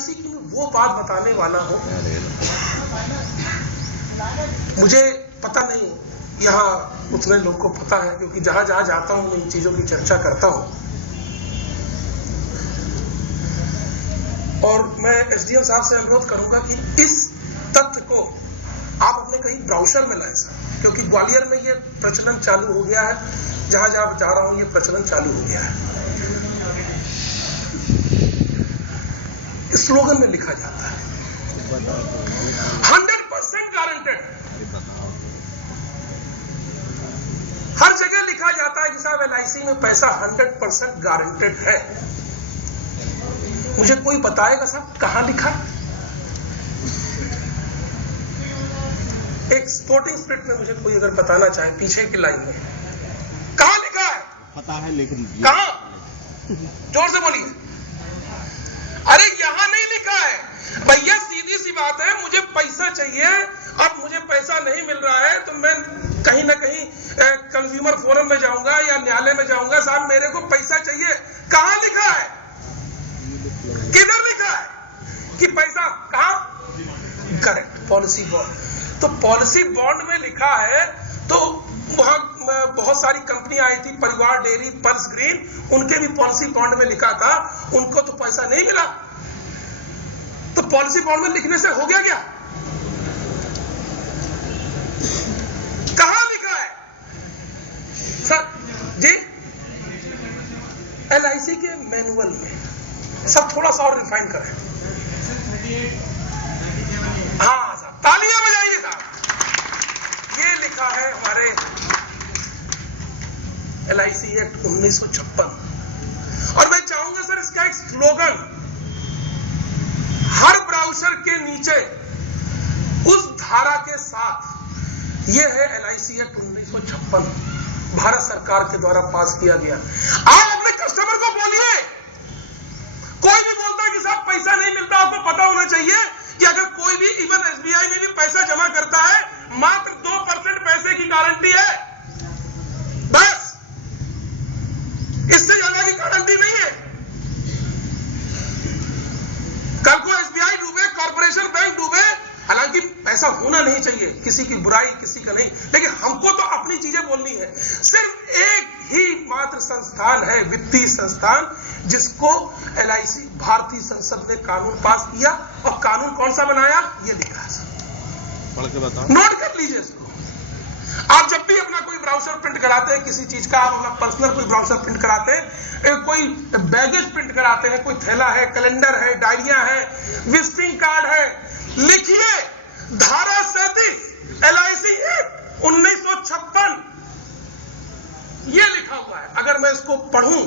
LIC की मैं वो बात बताने वाला हूं, मुझे पता नहीं यहाँ उतने लोग को पता है, क्योंकि जहां जहां जाता हूं मैं इन चीजों की चर्चा करता हूं। और मैं SDM साहब से अनुरोध करूंगा कि इस तथ्य को आप अपने कहीं ब्राउजर में लाएं सर, क्योंकि ग्वालियर में ये प्रचलन चालू हो गया है, जहां जहां जा रहा हूं ये प्रचलन चालू हो गया है। स्लोगन में लिखा जाता है 100% गारंटेड। हर जगह लिखा जाता है कि साहब LIC में पैसा 100% गारंटेड है। मुझे कोई बताएगा साहब कहां लिखा? एक स्पोर्टिंग स्पिरिट में मुझे कोई अगर बताना चाहे पीछे की लाइन में कहां लिखा है? पता है, लिख दीजिए। कहां? जोर से बोलिए। अरे यहां नहीं लिखा है भैया, सीधी सी बात है, मुझे पैसा चाहिए, अब मुझे पैसा नहीं मिल रहा है तो मैं कहीं ना कहीं कंज्यूमर फोरम में जाऊंगा या न्यायालय में जाऊंगा, साहब मेरे को पैसा चाहिए। कहां लिखा है? किधर लिखा है कि पैसा? कहां? Correct, policy bond. तो पॉलिसी बॉन्ड में लिखा है, तो वहां बहुत सारी कंपनी आई थी, परिवार डेयरी, पल्स ग्रीन, उनके भी पॉलिसी बॉन्ड में लिखा था, उनको तो पैसा नहीं मिला। तो पॉलिसी बॉन्ड में लिखने से हो गया क्या? कहां लिखा है सर जी? LIC के मैनुअल में। सब थोड़ा सा और रिफाइन करें। हाँ साहब, तालियां बजाइए साहब। ये लिखा है हमारे LIC एक्ट 1956। और मैं चाहूंगा सर इसका एक स्लोगन हर ब्राउजर के नीचे उस धारा के साथ, ये है LIC एक्ट 1956, भारत सरकार के द्वारा पास किया गया। आप अपने कस्टमर को बोलिए, कोई भी बोलता है कि साहब पैसा नहीं मिलता, आपको पता होना चाहिए कि अगर कोई भी इवन SBI में भी पैसा जमा करता है, मात्र 2% पैसे की गारंटी है, बस, इससे ज्यादा की गारंटी नहीं है। कल को SBI डूबे, कॉर्पोरेशन बैंक डूबे, हालांकि पैसा होना नहीं चाहिए, किसी की बुराई किसी का नहीं, लेकिन हमको तो अपनी चीजें बोलनी है। सिर्फ एक ही मात्र संस्थान है, वित्तीय संस्थान, जिसको LIC भारतीय संसद ने कानून पास किया, और कानून कौन सा बनाया ये लिखा है, पढ़ के बताओ, नोट कर लीजिए इसको। आप जब भी अपना कोई ब्राउजर प्रिंट कराते हैं किसी चीज का, आप अपना पर्सनल कोई ब्राउजर प्रिंट कराते हैं, कोई बैगेज प्रिंट कराते हैं, कोई थैला है, कैलेंडर है, डायरिया है, विजिटिंग कार्ड है, लिखिए धारा 37 LIC एक्ट 1956, ये लिखा हुआ है। अगर मैं इसको पढ़ूं,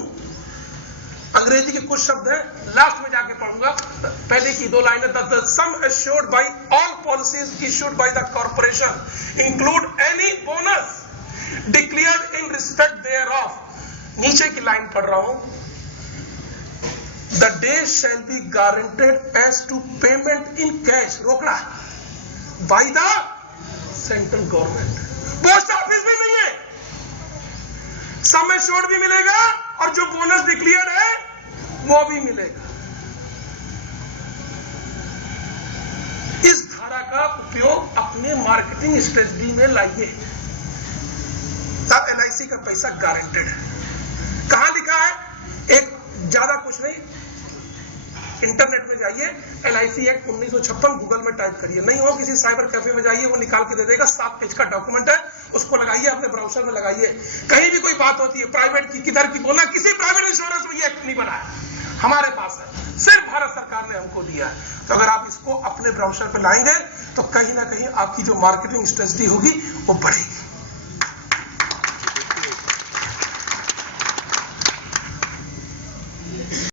अंग्रेजी के कुछ शब्द हैं, लास्ट में जाके पढ़ूंगा, पहले की 2 लाइनें, the sum assured by all policies issued by the corporation include any bonus declared in respect thereof. नीचे की लाइन पढ़ रहा हूं, the day shall be guaranteed as to payment in cash, रोकड़ा, by the central government. Post office भी नहीं है, sum assured भी मिलेगा और जो बोनस डिक्लेयर है वो भी मिलेगा। इस धारा का उपयोग अपने मार्केटिंग स्ट्रेटजी में लाइए, तब LIC का पैसा गारंटेड है। कहां लिखा है? एक ज्यादा कुछ नहीं, इंटरनेट में जाइए, LIC एक्ट 1956 गूगल में टाइप करिए, नहीं हो किसी साइबर कैफे में जाइए, वो निकाल के दे देगा, 7 पेज का डॉक्यूमेंट है, उसको लगाइए, अपने ब्राउजर में लगाइए। कहीं भी कोई बात होती है प्राइवेट की, किधर की बोलना, किसी प्राइवेट इंश्योरेंस में ये एक्ट नहीं बना है, हमारे पास है, सिर्फ भारत सरकार ने हमको दिया है। तो अगर आप इसको अपने ब्राउजर पे लाएंगे तो कहीं ना कहीं आपकी जो मार्केटिंग स्ट्रेटजी होगी वो बढ़ेगी।